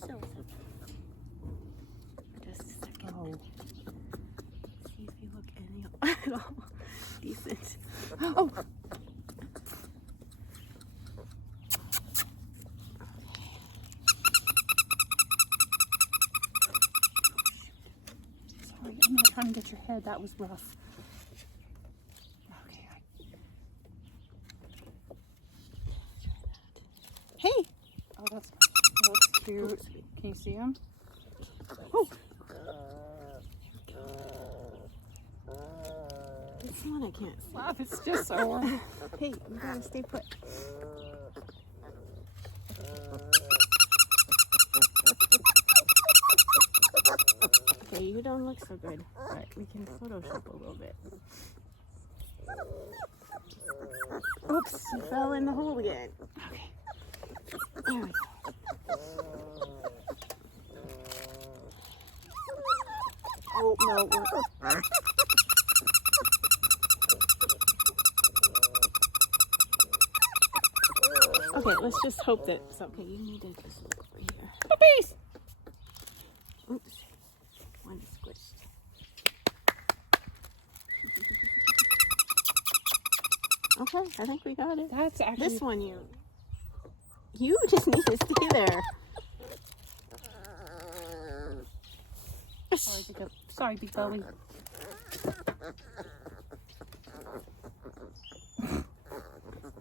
so. Just a second. Oh. See if you look any at all decent. Oh! Sorry, I'm not trying to get your head. That was rough. Okay. Hey! Oh, that's cute. Can you see him? Oh! This one I can't slap. It's just so. Hey, you gotta stay put. Okay, you don't look so good, but we can Photoshop a little bit. Oops, you fell in the hole again. Okay. There we go. Oh, no. Okay, let's just hope that it's okay. You need to just look over here. Puppies! Oops. One squished. Okay, I think we got it. That's actually. This one, you just need to stay there. Sorry, big belly.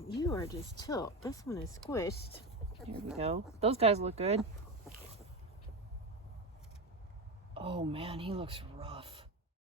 You are just chill. This one is squished. Here we go. Those guys look good. Oh man, he looks